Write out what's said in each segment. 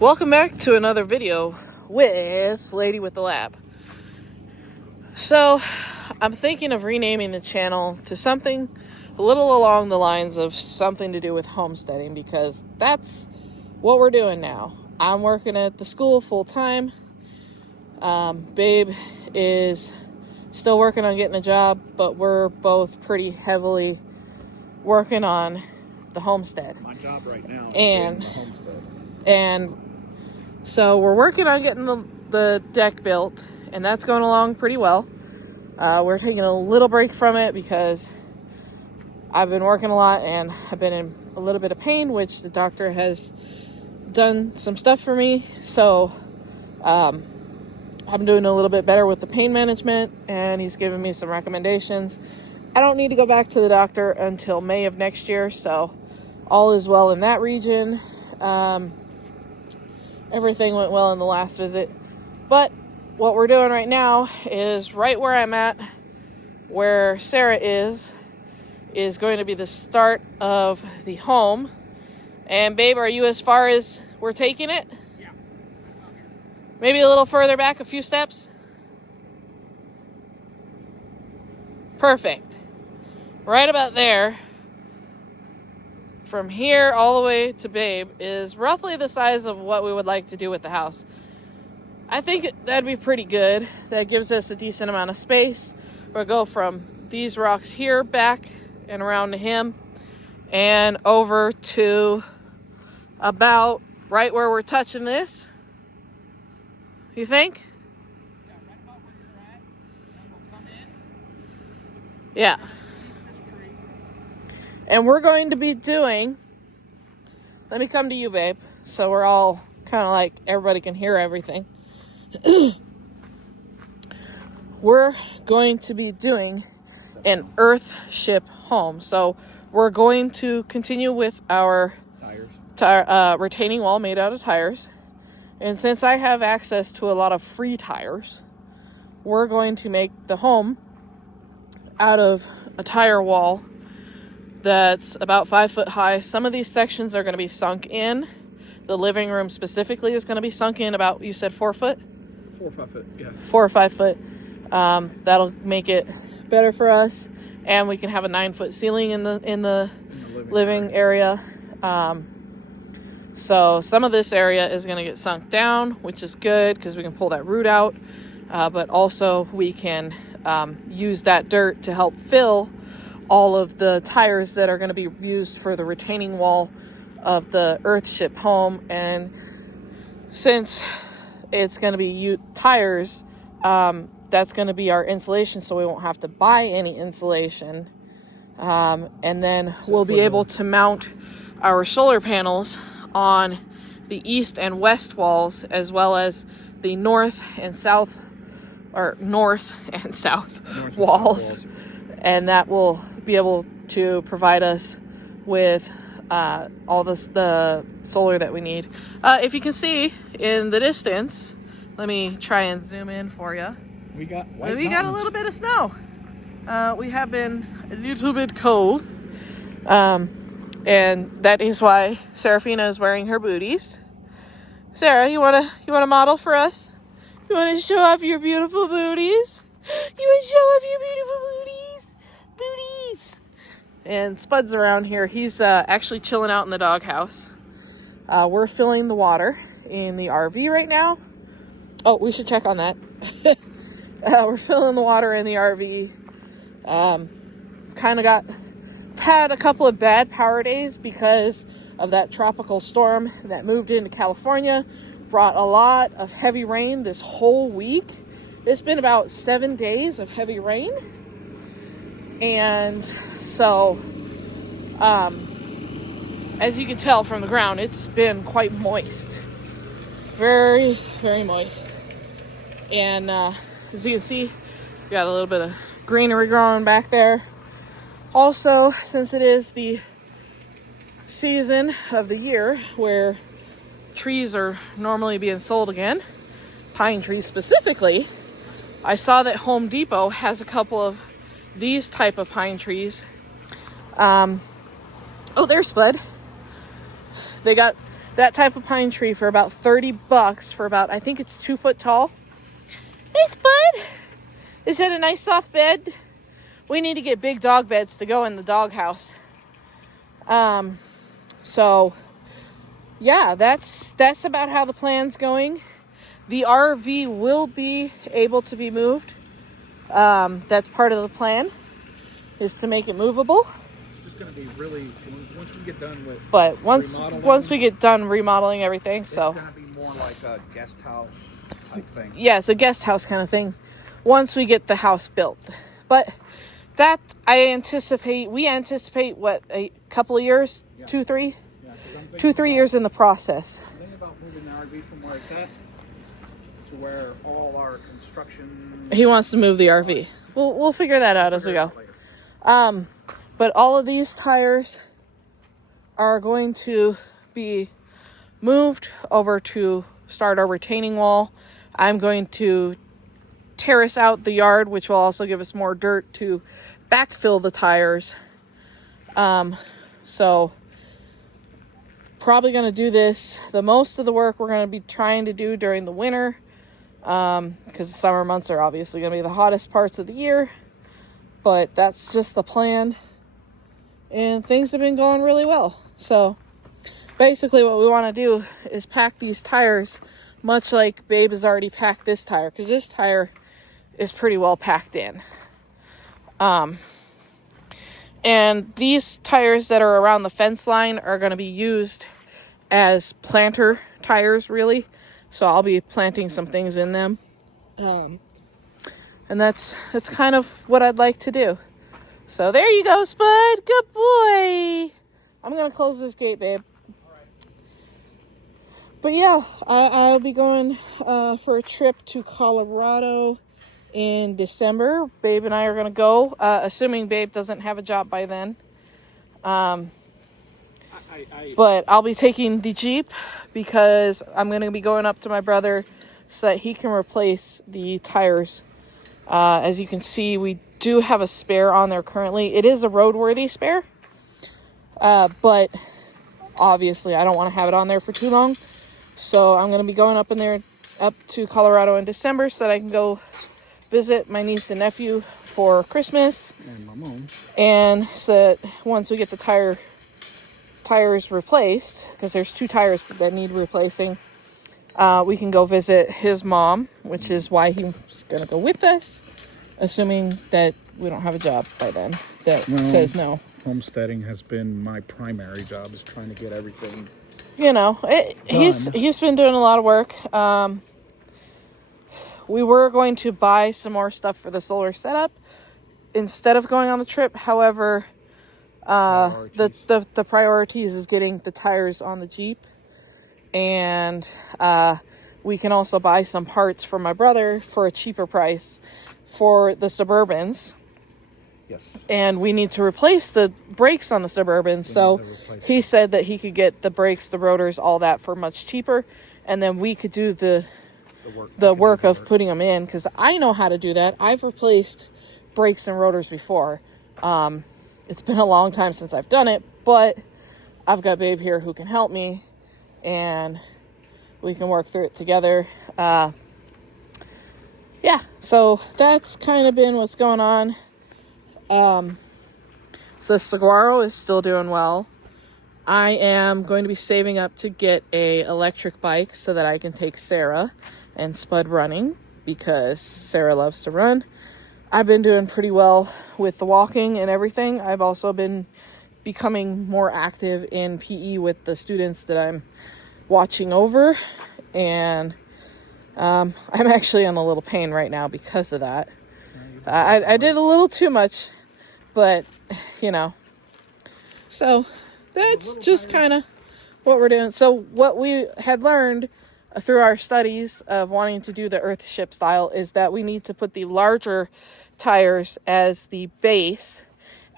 Welcome back to another video with Lady with the Lab. So, I'm thinking of renaming the channel to something a little along the lines of something to do with homesteading, because that's what we're doing now. I'm working at the school full time. Babe is still working on getting a job, but we're both pretty heavily working on the homestead. My job right now is And the homestead. And so we're working on getting the deck built, and that's going along pretty well. We're taking a little break from it because I've been working a lot and I've been in a little bit of pain, which the doctor has done some stuff for me. So I'm doing a little bit better with the pain management, and he's given me some recommendations. I don't need to go back to the doctor until May of next year, so all is well in that region. Everything went well in the last visit. But what we're doing right now is right where I'm at, where Sarah is going to be the start of the home. And babe, are you as far as we're taking it? Yeah. Maybe a little further back, a few steps? Perfect. Right about there. From here all the way to babe is roughly the size of what we would like to do with the house. I think that'd be pretty good. That gives us a decent amount of space. We'll go from these rocks here back and around to him and over to about right where we're touching this. You think? Yeah, right about where you're at. Then we'll come in. Yeah. This tree. And we're going to be doing, let me come to you, babe, so we're all kind of like everybody can hear everything. We're going to be doing an Earthship home. So we're going to continue with our retaining wall made out of tires. And since I have access to a lot of free tires, we're going to make the home out of a tire wall that's about 5 foot high. Some of these sections are going to be sunk in. The living room specifically is going to be sunk in about, you said 4 foot? 4 or 5 foot, yeah. 4 or 5 foot. That'll make it better for us, and we can have a 9-foot ceiling in the living area. So some of this area is going to get sunk down, which is good because we can pull that root out. But also we can use that dirt to help fill all of the tires that are going to be used for the retaining wall of the Earthship home. And since it's going to be tires, that's going to be our insulation, so we won't have to buy any insulation. And then we'll be able to mount our solar panels on the east and west walls, as well as the north and south walls. And that will be able to provide us with all the solar that we need. If you can see in the distance, let me try and zoom in for you. We got a little bit of snow. We have been a little bit cold. And that is why Serafina is wearing her booties. Sarah, you wanna model for us? You wanna show off your beautiful booties? Booties. And Spud's around here. He's actually chilling out in the doghouse. We're filling the water in the RV right now. Oh, we should check on that. We're filling the water in the RV. Had a couple of bad power days because of that tropical storm that moved into California. Brought a lot of heavy rain this whole week. It's been about 7 days of heavy rain. And so, as you can tell from the ground, it's been quite moist. Very, very moist. And as you can see, we got a little bit of greenery growing back there. Also, since it is the season of the year where trees are normally being sold again, pine trees specifically, I saw that Home Depot has a couple of these type of pine trees. Oh, there's Spud. They got that type of pine tree for about $30 for about, I think it's 2 foot tall. Hey, Spud. Is that a nice soft bed? We need to get big dog beds to go in the doghouse. So yeah, that's about how the plan's going. The RV will be able to be moved. That's part of the plan, is to make it movable. It's just going to be really, once we get done with But once we get done remodeling everything, so it's going to be more like a guest house type thing. yeah, it's a guest house kind of thing once we get the house built. But that we anticipate what, a couple of years, Yeah. 2, 3, Yeah, 2, 3 years in the process. I'm thinking about moving the RV from where it's at to where all our construction. He wants to move the RV. We'll figure that out as we go. But all of these tires are going to be moved over to start our retaining wall. I'm going to terrace out the yard, which will also give us more dirt to backfill the tires. So probably going to do this. The most of the work we're going to be trying to do during the winter, because the summer months are obviously going to be the hottest parts of the year. But that's just the plan. And things have been going really well. So basically what we want to do is pack these tires much like Babe has already packed this tire, because this tire is pretty well packed in. And these tires that are around the fence line are going to be used as planter tires, really. So I'll be planting some things in them. And that's kind of what I'd like to do. So there you go, Spud. Good boy. I'm going to close this gate, babe. But yeah, I'll be going for a trip to Colorado in December. Babe and I are going to go, assuming Babe doesn't have a job by then. But I'll be taking the Jeep because I'm going to be going up to my brother so that he can replace the tires. As you can see, we do have a spare on there currently. It is a roadworthy spare, but obviously I don't want to have it on there for too long. So I'm going to be going up to Colorado in December so that I can go visit my niece and nephew for Christmas. And my mom. And so that once we get the tires replaced, because there's 2 tires that need replacing, we can go visit his mom, which is why he's going to go with us, assuming that we don't have a job by then that says no. Homesteading has been my primary job, is trying to get everything. You know, he's been doing a lot of work. We were going to buy some more stuff for the solar setup instead of going on the trip. However, the priorities is getting the tires on the Jeep. And we can also buy some parts for my brother for a cheaper price for the Suburbans. Yes. And we need to replace the brakes on the Suburban. So he said that he could get the brakes, the rotors, all that for much cheaper. And then we could do the work of putting them in, because I know how to do that. I've replaced brakes and rotors before. It's been a long time since I've done it, but I've got Babe here who can help me, and we can work through it together. Yeah, so that's kind of been what's going on. So the Saguaro is still doing well. I am going to be saving up to get a electric bike so that I can take Sarah and Spud running, because Sarah loves to run. I've been doing pretty well with the walking and everything. I've also been becoming more active in PE with the students that I'm watching over, and I'm actually in a little pain right now because of that. I did a little too much, but you know, so that's just kind of what we're doing. So what we had learned through our studies of wanting to do the Earthship style is that we need to put the larger tires as the base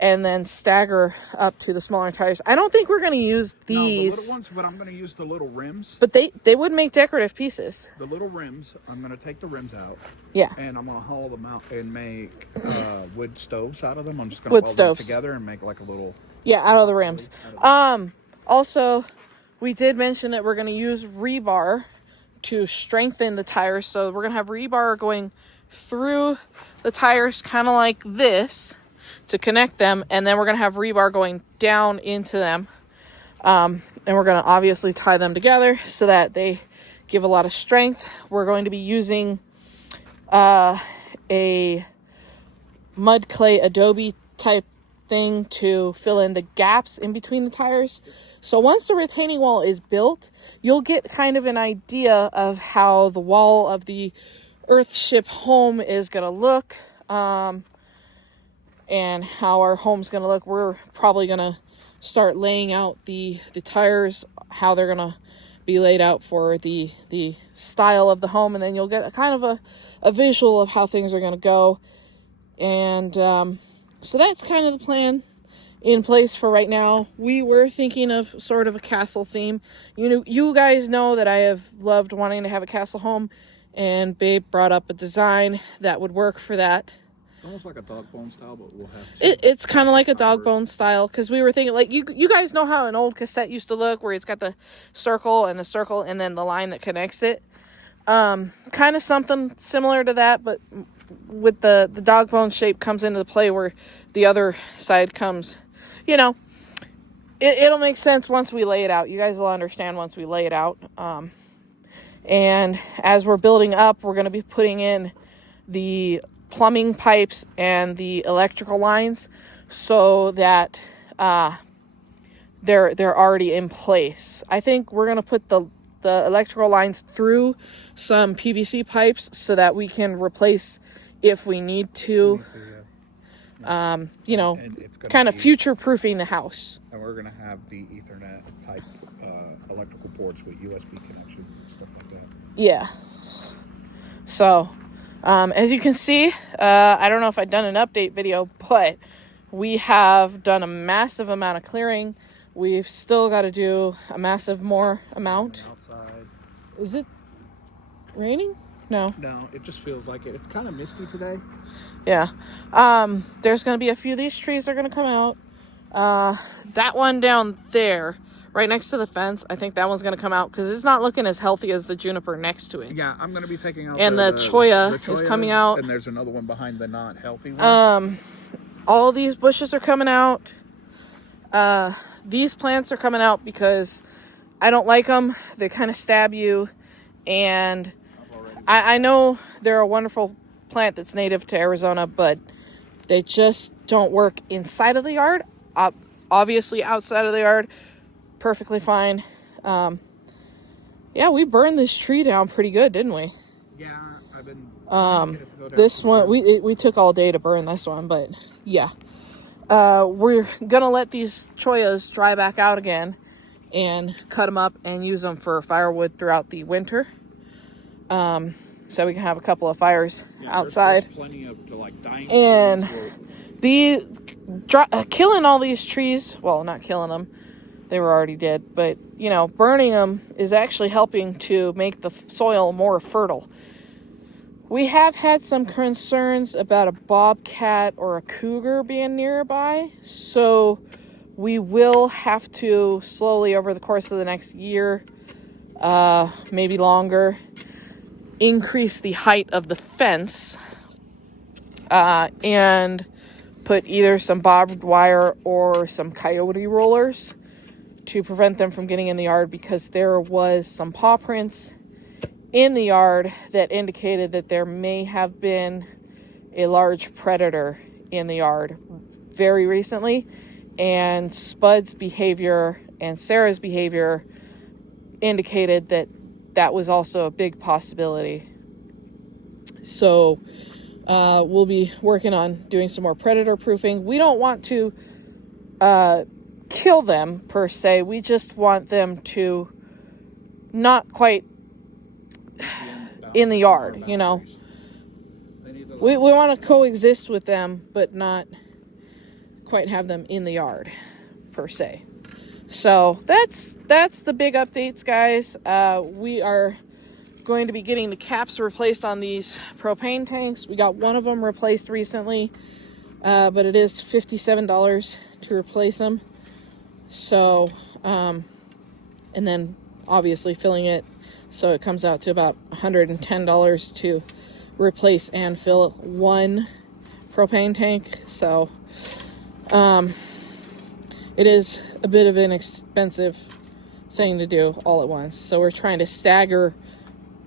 and then stagger up to the smaller tires. I don't think we're going to use these. No, the little ones, but I'm going to use the little rims. But they would make decorative pieces. The little rims, I'm going to take the rims out. Yeah. And I'm going to hollow them out and make wood stoves out of them. I'm just going to weld them together and make like a little... Yeah, out of the rims. Also, we did mention that we're going to use rebar to strengthen the tires. So we're going to have rebar going through the tires kind of like this to connect them. And then we're going to have rebar going down into them. And we're going to obviously tie them together so that they give a lot of strength. We're going to be using a mud clay adobe type thing to fill in the gaps in between the tires. So once the retaining wall is built, you'll get kind of an idea of how the wall of the Earthship home is going to look, and how our home's going to look. We're probably going to start laying out the tires, how they're going to be laid out for the style of the home, and then you'll get a kind of a visual of how things are going to go. And so that's kind of the plan in place for right now. We were thinking of sort of a castle theme. You guys know that I have loved wanting to have a castle home, and Babe brought up a design that would work for that. Almost like a dog bone style, but we'll have it's kind of like a dog bone style, because we were thinking, like, you guys know how an old cassette used to look, where it's got the circle and then the line that connects it. Kind of something similar to that, but with the dog bone shape comes into play, where the other side comes, it'll make sense once we lay it out. You guys will understand once we lay it out. And as we're building up, we're going to be putting in the plumbing pipes and the electrical lines so that they're already in place. I think we're going to put the electrical lines through some PVC pipes so that we can replace if we need to. Kind of future-proofing the house. And we're going to have the Ethernet type electrical ports with USB connections and stuff like that. Yeah. So, as you can see, I don't know if I've done an update video, but we have done a massive amount of clearing. We've still got to do a massive more amount. Outside. Is it raining? No, it just feels like it. It's kind of misty today. Yeah. There's going to be a few of these trees that are going to come out. That one down there, right next to the fence, I think that one's going to come out because it's not looking as healthy as the juniper next to it. Yeah, I'm going to be taking out and the cholla is coming out. And there's another one behind the not healthy one. All of these bushes are coming out. These plants are coming out because I don't like them. They kind of stab you. And I know they're a wonderful plant that's native to Arizona, but they just don't work inside of the yard. Obviously, outside of the yard, perfectly fine. Yeah, we burned this tree down pretty good, didn't we? Yeah, I've been. This one we took all day to burn this one, but yeah, we're gonna let these chollas dry back out again and cut them up and use them for firewood throughout the winter. So we can have a couple of fires outside. There's plenty of dying and killing all these trees, well, not killing them, they were already dead, but burning them is actually helping to make the soil more fertile. We have had some concerns about a bobcat or a cougar being nearby, so we will have to slowly, over the course of the next year, maybe longer, increase the height of the fence and put either some barbed wire or some coyote rollers to prevent them from getting in the yard, because there was some paw prints in the yard that indicated that there may have been a large predator in the yard very recently, and Spud's behavior and Sarah's behavior indicated that that was also a big possibility. So we'll be working on doing some more predator proofing. We don't want to kill them per se. We just want them to not quite in the yard, We want to coexist with them, but not quite have them in the yard per se. So that's the big updates, guys. We are going to be getting the caps replaced on these propane tanks. We got one of them replaced recently, but it is $57 to replace them. So and then obviously filling it. So it comes out to about $110 to replace and fill one propane tank. So it is a bit of an expensive thing to do all at once. So we're trying to stagger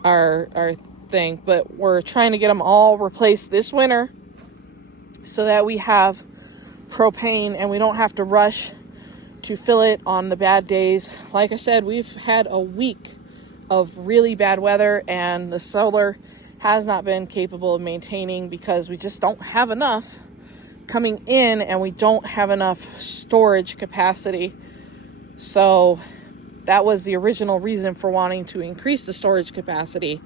our thing, but we're trying to get them all replaced this winter so that we have propane and we don't have to rush to fill it on the bad days. Like I said, we've had a week of really bad weather and the solar has not been capable of maintaining because we just don't have enough coming in and we don't have enough storage capacity. So that was the original reason for wanting to increase the storage capacity.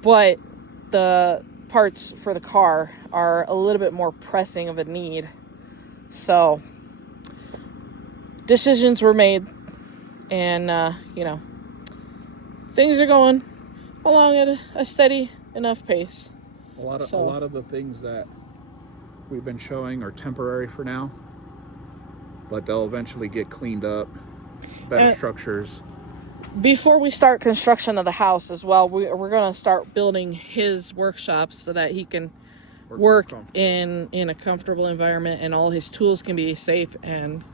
But the parts for the car are a little bit more pressing of a need. So decisions were made and, things are going along at a steady enough pace. A lot of the things that we've been showing are temporary for now, but they'll eventually get cleaned up. Better structures. Before we start construction of the house as well, we're going to start building his workshop so that he can work in a comfortable environment and all his tools can be safe and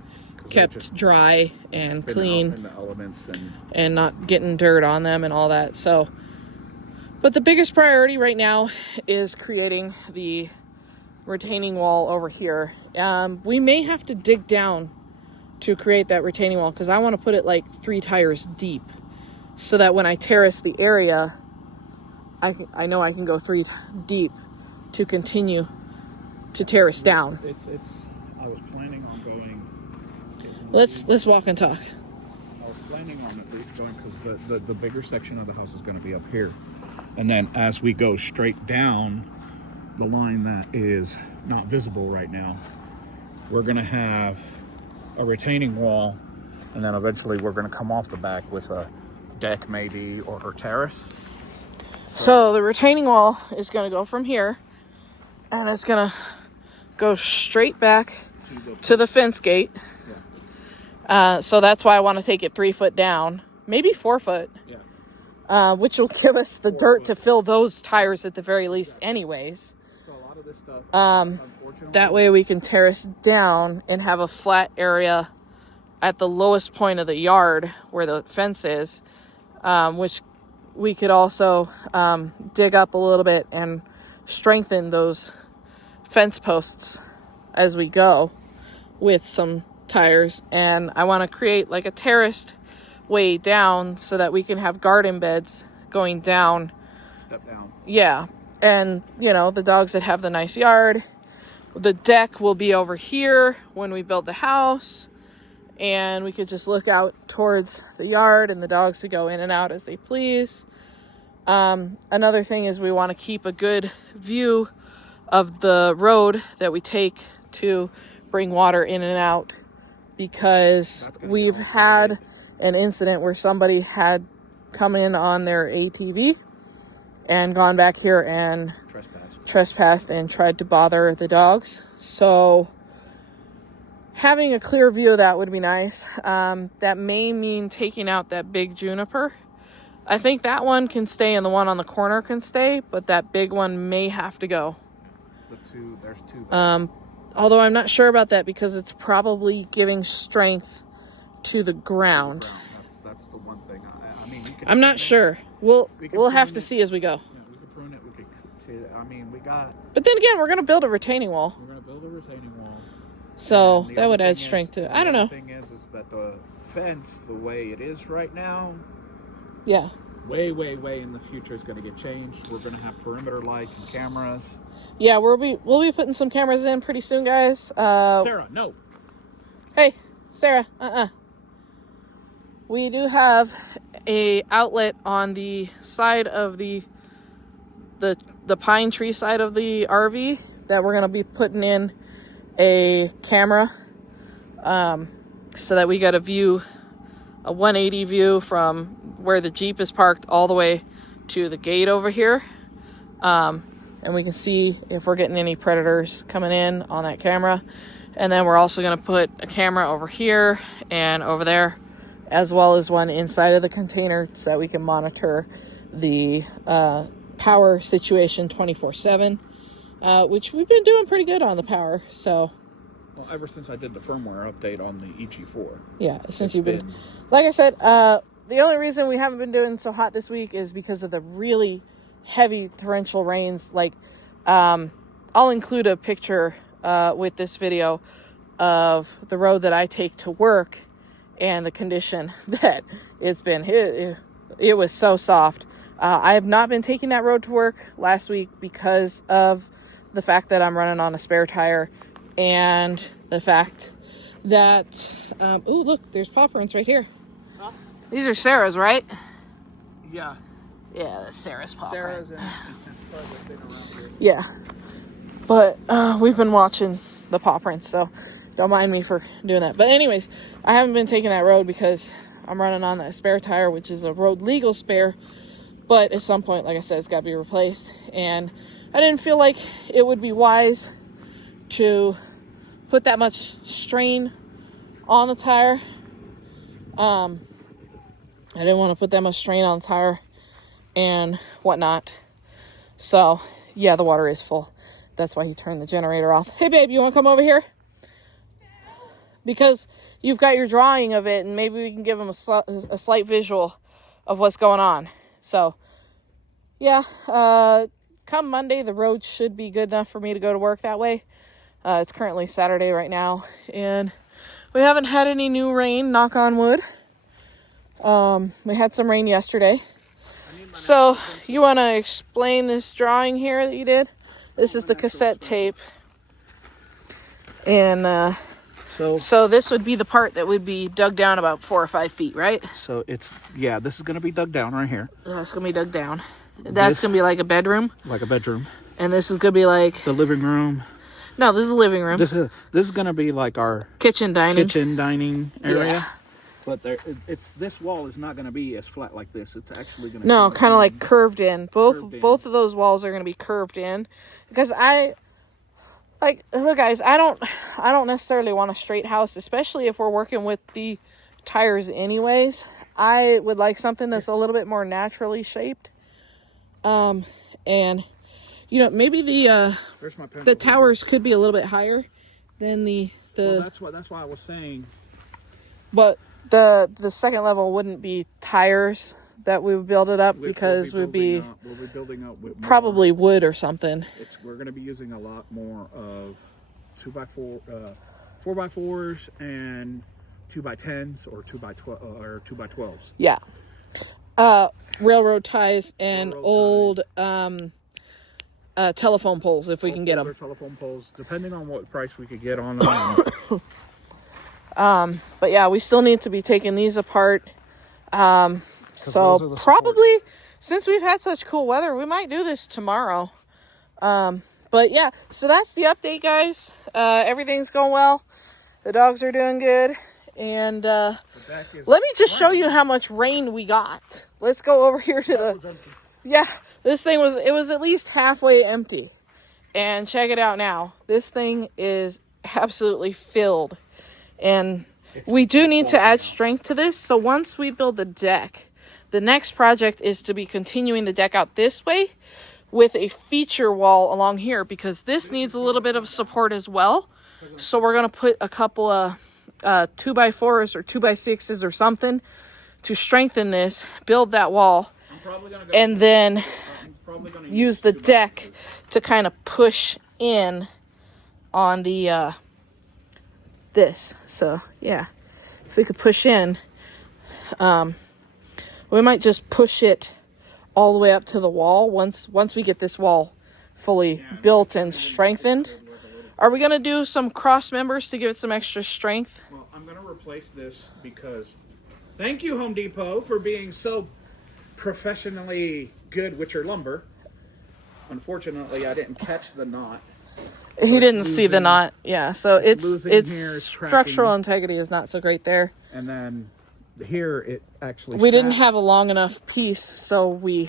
kept dry and clean in the elements and not getting dirt on them and all that. So, but the biggest priority right now is creating the retaining wall over here. We may have to dig down to create that retaining wall because I want to put it like 3 tires deep so that when I terrace the area, I know I can go 3 deep to continue to terrace down. I was planning on going. Let's walk and talk. I was planning on at least going because the bigger section of the house is going to be up here, and then as we go straight down the line that is not visible right now, we're going to have a retaining wall, and then eventually we're going to come off the back with a deck maybe or terrace. So the retaining wall is going to go from here and it's going to go straight back to the fence gate. So that's why I want to take it 3 foot down, maybe 4 foot, which will give us the dirt to fill those tires at the very least anyways. So a lot of this stuff, that way we can terrace down and have a flat area at the lowest point of the yard where the fence is, which we could also dig up a little bit and strengthen those fence posts as we go with some tires. And I want to create like a terraced way down so that we can have garden beds going down. Step down. Yeah. And, the dogs that have the nice yard. The deck will be over here when we build the house. And we could just look out towards the yard and the dogs could go in and out as they please. Another thing is we want to keep a good view of the road that we take to bring water in and out, because we've had an incident where somebody had come in on their ATV and gone back here and trespassed and tried to bother the dogs. So having a clear view of that would be nice. That may mean taking out that big juniper. I think that one can stay and the one on the corner can stay, but that big one may have to go. There's two. Although I'm not sure about that because it's probably giving strength to the ground. That's the one thing. I'm not sure. We'll have to see as we go. Yeah, we could prune it. We could see it. We got. But then again, we're going to build a retaining wall. We're going to build a retaining wall. So that would add strength to it. I don't know. The thing is that the fence, the way it is right now, yeah, way in the future is going to get changed. We're going to have perimeter lights and cameras. Yeah, we'll be putting some cameras in pretty soon, guys. Sarah, no. Hey, Sarah. We do have a outlet on the side of the pine tree side of the RV that we're going to be putting in a camera, so that we got a 180 view from where the Jeep is parked all the way to the gate over here. And we can see if we're getting any predators coming in on that camera. And then we're also going to put a camera over here and over there as well as one inside of the container so that we can monitor the power situation 24/7, which we've been doing pretty good on the power. So, well, ever since I did the firmware update on the EG4. Yeah, since you've been, like I said, the only reason we haven't been doing so hot this week is because of the really heavy torrential rains. Like, I'll include a picture with this video of the road that I take to work and the condition that it's been. It was so soft. I have not been taking that road to work last week because of the fact that I'm running on a spare tire and the fact that, oh, look, there's paw prints right here. Huh? These are Sarah's, right? Yeah. Yeah, that's Sarah's paw Sarah's print. around here. Yeah. But we've been watching the paw prints, so don't mind me for doing that. But anyways, I haven't been taking that road because I'm running on that spare tire, which is a road legal spare. But at some point, like I said, it's got to be replaced. And I didn't feel like it would be wise to put that much strain on the tire. I didn't want to put that much strain on the tire and whatnot. So, yeah, the water is full. That's why he turned the generator off. Hey, babe, you want to come over here? Because you've got your drawing of it, and maybe we can give him a slight visual of what's going on. So, yeah, come Monday, the road should be good enough for me to go to work that way. It's currently Saturday right now, and we haven't had any new rain, knock on wood. We had some rain yesterday. So, you want to explain this drawing here that you did? This is the cassette tape. And, so this would be the part that would be dug down about 4 or 5 feet, right? So it's, yeah, this is going to be dug down right here. That's going to be dug down. That's going to be like a bedroom? Like a bedroom. And this is going to be like... the living room. No, this is a living room. This is going to be like our... kitchen dining area. Yeah. But this wall is not going to be as flat like this. It's actually going to... No, kind of like curved in. Both of those walls are going to be curved in. Because look, guys, I don't necessarily want a straight house, especially if we're working with the tires anyways. I would like something that's a little bit more naturally shaped. And maybe the towers could be a little bit higher than the Well, that's why I was saying. But the second level wouldn't be tires that we would build it up because we'll be building up with probably wood or something. We're going to be using a lot more of 2x4, 4x4s and 2x10s or 2x12 or 2x12s. Yeah. Railroad ties and old telephone poles if we can get them. Telephone poles, depending on what price we could get on them. But yeah, we still need to be taking these apart. So probably, since we've had such cool weather, we might do this tomorrow. But yeah, so that's the update, guys. Everything's going well. The dogs are doing good. And let me just show you how much rain we got. Let's go over here to this thing was at least halfway empty. And check it out now. This thing is absolutely filled. And we do need to add strength to this. So once we build the deck, the next project is to be continuing the deck out this way with a feature wall along here, because this needs a little bit of support as well. So we're going to put a couple of 2x4s or 2x6s or something to strengthen this, build that wall, and then use the deck to kind of push in on the this. So yeah, if we could push in, we might just push it all the way up to the wall once we get this wall fully built and strengthened. Are we going to do some cross members to give it some extra strength? Well, I'm going to replace this because thank you, Home Depot, for being so professionally good with your lumber. Unfortunately, I didn't catch the knot. He didn't see the knot. Yeah, so its structural integrity is not so great there. And then here it actually we didn't have a long enough piece, so I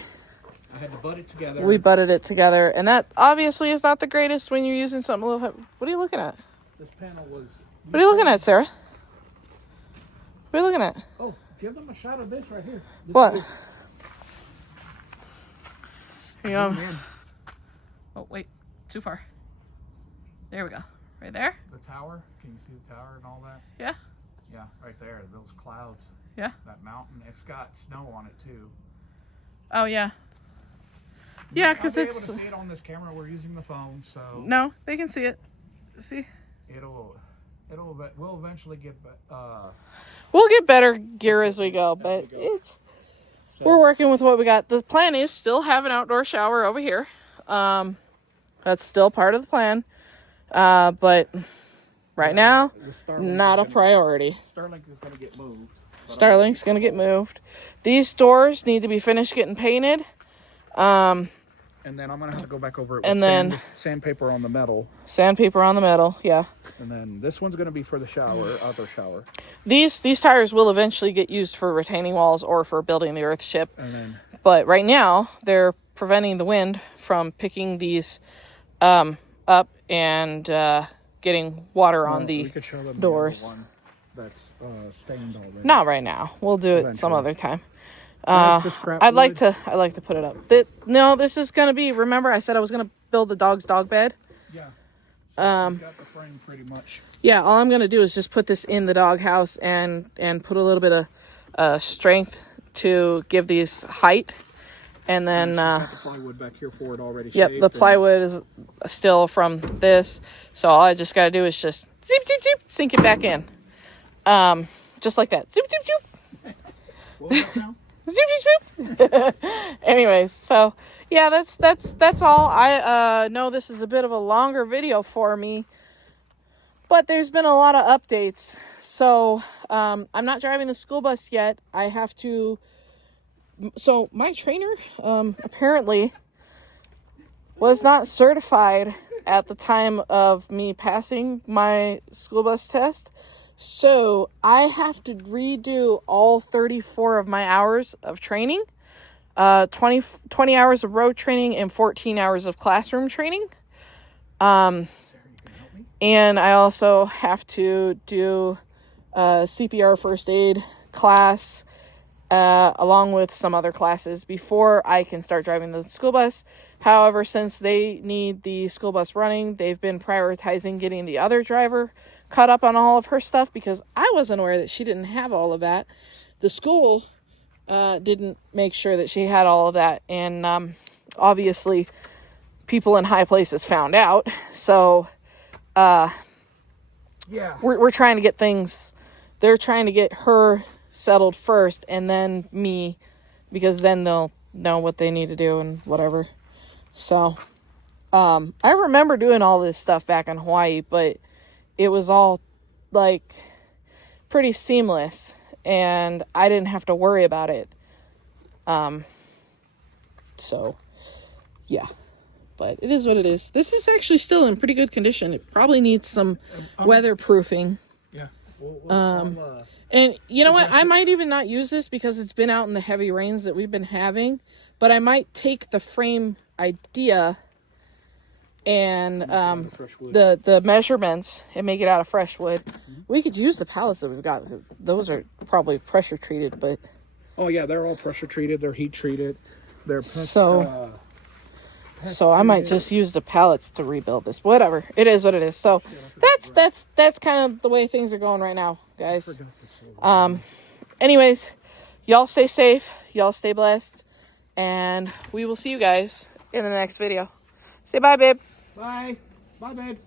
had to butt it together. We butted it together, and that obviously is not the greatest when you're using something a little heavy. What are you looking at? This panel was... What are you looking at, Sarah? What are you looking at? Oh, Give them a shot of this right here. What? Here you go. Zoom in. Oh, wait. Too far. There we go. Right there? The tower. Can you see the tower and all that? Yeah. Yeah, right there. Those clouds. Yeah. That mountain. It's got snow on it too. Oh, yeah. Yeah, because it's... able to see it on this camera. We're using the phone, so... No, they can see it. See? We'll eventually get... We'll get better gear as we go, but we're working with what we got. The plan is still have an outdoor shower over here. That's still part of the plan. But right now, not a priority. Starlink is going to get moved. Starlink's going to get moved. These doors need to be finished getting painted. And then I'm going to have to go back over it with sandpaper on the metal. Sandpaper on the metal, yeah. And then this one's going to be for the outdoor shower. These tires will eventually get used for retaining walls or for building the Earthship. But right now, they're preventing the wind from picking these up and getting water on the we could show them doors. The one that's stained already. Not right now. We'll do it some other time. I'd like to put it up. No, this is gonna be. Remember, I said I was gonna build the dog's dog bed. Yeah. Got the frame pretty much. Yeah. All I'm gonna do is just put this in the doghouse and put a little bit of strength to give these height, and then got the plywood back here for it already. Yep, the plywood is still from this, so all I just gotta do is just zip zip zip sink it back in, just like that. Zip zip zip. What was that now? Anyways, so yeah, that's all. I know this is a bit of a longer video for me, but there's been a lot of updates. So I'm not driving the school bus yet. I have to. So my trainer apparently was not certified at the time of me passing my school bus test. So I have to redo all 34 of my hours of training, 20 hours of road training and 14 hours of classroom training. And I also have to do a CPR first aid class, along with some other classes before I can start driving the school bus. However, since they need the school bus running, they've been prioritizing getting the other driver caught up on all of her stuff because I wasn't aware that she didn't have all of that. The school didn't make sure that she had all of that, and obviously people in high places found out. So we're trying to get things. They're trying to get her settled first, and then me, because then they'll know what they need to do and whatever. So I remember doing all this stuff back in Hawaii, but it was all like pretty seamless and I didn't have to worry about it. So yeah, but it is what it is. This is actually still in pretty good condition. It probably needs some weatherproofing. Yeah. And you know what? I might even not use this because it's been out in the heavy rains that we've been having, but I might take the frame idea and the measurements and make it out of fresh wood. We could use the pallets that we've got because those are probably pressure treated, but oh yeah, they're all pressure treated, they're heat treated, they're so I might just use the pallets to rebuild this. Whatever, it is what it is. So that's kind of the way things are going right now, guys. Anyways, y'all stay safe, y'all stay blessed, and we will see you guys in the next video. Say bye, babe. Bye. Bye, babe.